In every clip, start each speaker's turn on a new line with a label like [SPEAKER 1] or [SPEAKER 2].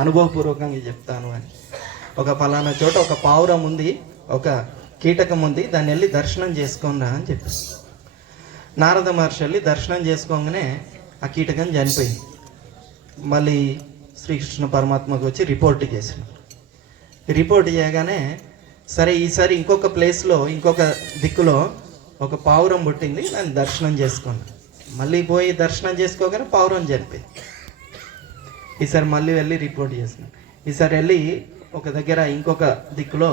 [SPEAKER 1] అనుభవపూర్వకంగా చెప్తాను అని. ఒక ఫలానా చోట ఒక పావురం ఉంది ఒక కీటకం ఉంది దాన్ని వెళ్ళి దర్శనం చేసుకోనరా అని చెప్పి. నారద మహర్షి వెళ్ళి దర్శనం చేసుకోగానే ఆ కీటకం చనిపోయింది. మళ్ళీ శ్రీకృష్ణ పరమాత్మకు వచ్చి రిపోర్ట్ చేసిన రిపోర్ట్ చేయగానే సరే ఈసారి ఇంకొక ప్లేస్లో ఇంకొక దిక్కులో ఒక పావురం పుట్టింది దాన్ని దర్శనం చేసుకోండి మళ్ళీ పోయి దర్శనం చేసుకోగానే పావురం చనిపోయింది. ఈసారి మళ్ళీ వెళ్ళి రిపోర్ట్ చేసిన ఈసారి వెళ్ళి ఒక దగ్గర ఇంకొక దిక్కులో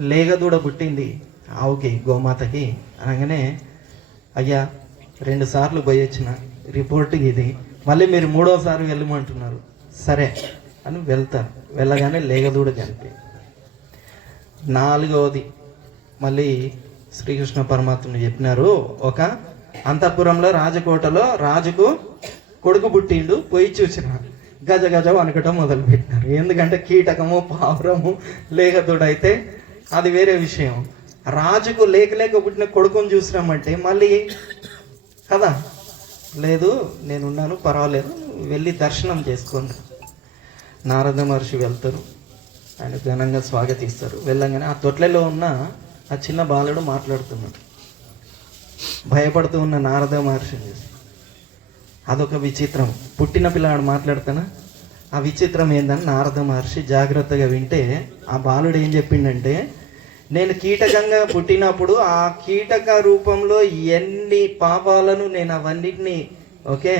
[SPEAKER 1] లేగదూడ పుట్టింది ఆవుకి గోమాతకి అనగానే అయ్యా రెండు సార్లు పోయి వచ్చిన రిపోర్ట్ ఇది. మళ్ళీ మీరు మూడోసారి వెళ్ళమంటున్నారు. సరే అని వెళ్తారు వెళ్ళగానే లేగదూడ కనిపి నాలుగవది మళ్ళీ శ్రీకృష్ణ పరమాత్ముని చెప్పినారు ఒక అంతఃపురంలో రాజకోటలో రాజుకు కొడుకు పుట్టిండు పోయి చూసినారు గజ గజ వనకటం మొదలు పెట్టినారు ఎందుకంటే కీటకము పావురము లేగదుడైతే అది వేరే విషయం. రాజుకు లేక లేక పుట్టిన కొడుకుని చూసినామంటే మళ్ళీ కదా? లేదు నేనున్నాను పర్వాలేదు వెళ్ళి దర్శనం చేసుకోండి. నారద మహర్షి వెళ్తారు. ఆయన ఘనంగా స్వాగతిస్తారు. వెళ్ళంగానే ఆ తొట్లలో ఉన్న ఆ చిన్న బాలుడు మాట్లాడుతున్నాడు. భయపడుతూ ఉన్న నారద మహర్షిని చూసి. అదొక విచిత్రం. పుట్టిన పిల్లాడు మాట్లాడతానా? ఆ విచిత్రం ఏందని నారద మహర్షి జాగ్రత్తగా వింటే ఆ బాలుడు ఏం చెప్పిండంటే నేను కీటకంగా పుట్టినప్పుడు ఆ కీటక రూపంలో ఎన్ని పాపాలను నేను అవన్నిటిని ఓకే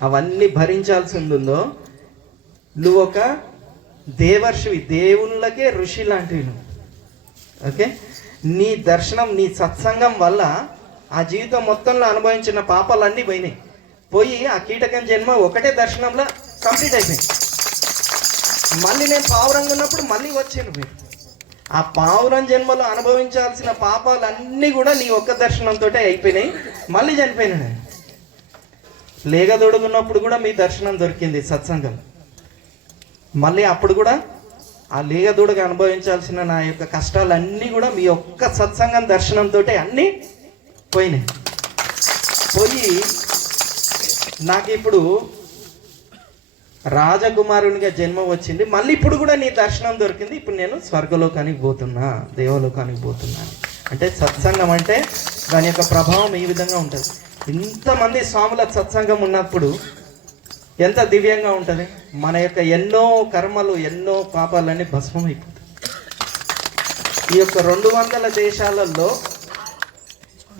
[SPEAKER 1] అవన్నీ భరించాల్సి ఉందో నువ్వు ఒక దేవర్షివి దేవుళ్ళకే ఋషి లాంటివి నువ్వు ఓకే? నీ దర్శనం నీ సత్సంగం వల్ల ఆ జీవితం మొత్తంలో అనుభవించిన పాపాలన్నీ పోయినాయి. పోయి ఆ కీటకం జన్మ ఒకటే దర్శనంలో కంప్లీట్ అయిపోయింది. మళ్ళీ నేను పావురంగా ఉన్నప్పుడు మళ్ళీ వచ్చాను మీరు. ఆ పావురం జన్మలో అనుభవించాల్సిన పాపాలన్నీ కూడా నీ ఒక్క దర్శనంతో అయిపోయినాయి. మళ్ళీ చనిపోయినా నేను. లేగ దొడుగున్నప్పుడు కూడా మీ దర్శనం దొరికింది సత్సంగం. మళ్ళీ అప్పుడు కూడా ఆ లేగ అనుభవించాల్సిన నా యొక్క కష్టాలన్నీ కూడా మీ ఒక్క సత్సంగం దర్శనంతో అన్నీ పోయినాయి. పోయి నాకు ఇప్పుడు రాజకుమారునిగా జన్మ వచ్చింది. మళ్ళీ ఇప్పుడు కూడా నీ దర్శనం దొరికింది. ఇప్పుడు నేను స్వర్గలోకానికి పోతున్నా దేవలోకానికి పోతున్నా అంటే సత్సంగం అంటే దాని యొక్క ప్రభావం ఈ విధంగా ఉంటుంది. ఇంతమంది స్వాముల సత్సంగం ఉన్నప్పుడు ఎంత దివ్యంగా ఉంటుంది? మన యొక్క ఎన్నో కర్మలు ఎన్నో పాపాలన్నీ భస్మం అయిపోతాయి ఈ యొక్క రెండు వందల దేశాలలో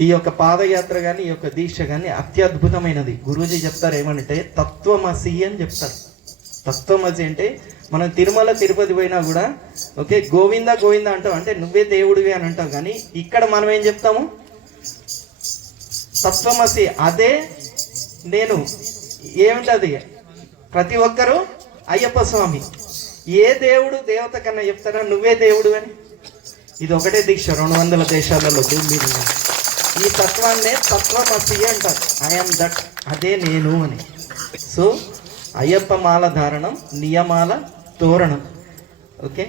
[SPEAKER 1] ఈ యొక్క పాదయాత్ర కానీ ఈ యొక్క దీక్ష కానీ అత్యద్భుతమైనది. గురూజీ చెప్తారు ఏమంటే తత్వమసి అని చెప్తారు. తత్వమసి అంటే మనం తిరుమల తిరుపతి పోయినా కూడా ఓకే గోవింద గోవింద అంటావు. అంటే నువ్వే దేవుడివి అని అంటావు. కానీ ఇక్కడ మనం ఏం చెప్తాము? తత్వమసి అదే నేను ఏమిటది? ప్రతి ఒక్కరూ అయ్యప్ప స్వామి. ఏ దేవుడు దేవత కన్నా చెప్తారా? నువ్వే దేవుడు అని. ఇది ఒకటే దీక్ష. రెండు వందల దేశాలలో. భూమి ఈ తత్వాన్నే తత్వమసి అంటారు. ఐఎమ్ దట్ అదే నేను అని. సో అయ్యప్ప మాల ధారణం నియమాల తోరణం. ఓకే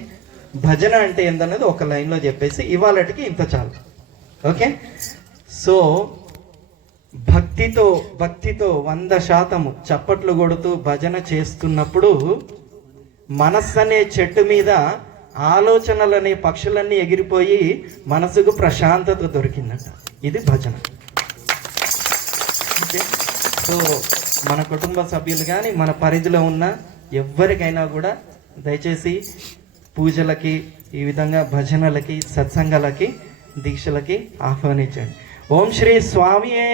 [SPEAKER 1] భజన అంటే ఏందన్నది ఒక లైన్లో చెప్పేసి ఇవాళటికి ఇంత చాలు. ఓకే సో భక్తితో భక్తితో వంద శాతము చప్పట్లు కొడుతూ భజన చేస్తున్నప్పుడు మనస్సు అనే చెట్టు మీద ఆలోచనలనే పక్షులన్నీ ఎగిరిపోయి మనసుకు ప్రశాంతత దొరికిందంట. ఇది భజన. ఓకే? సో మన కుటుంబ సభ్యులు కానీ మన పరిధిలో ఉన్న ఎవరికైనా కూడా దయచేసి పూజలకి ఈ విధంగా భజనలకి సత్సంగాలకి దీక్షలకి ఆహ్వానించండి. ఓం శ్రీ స్వామియే!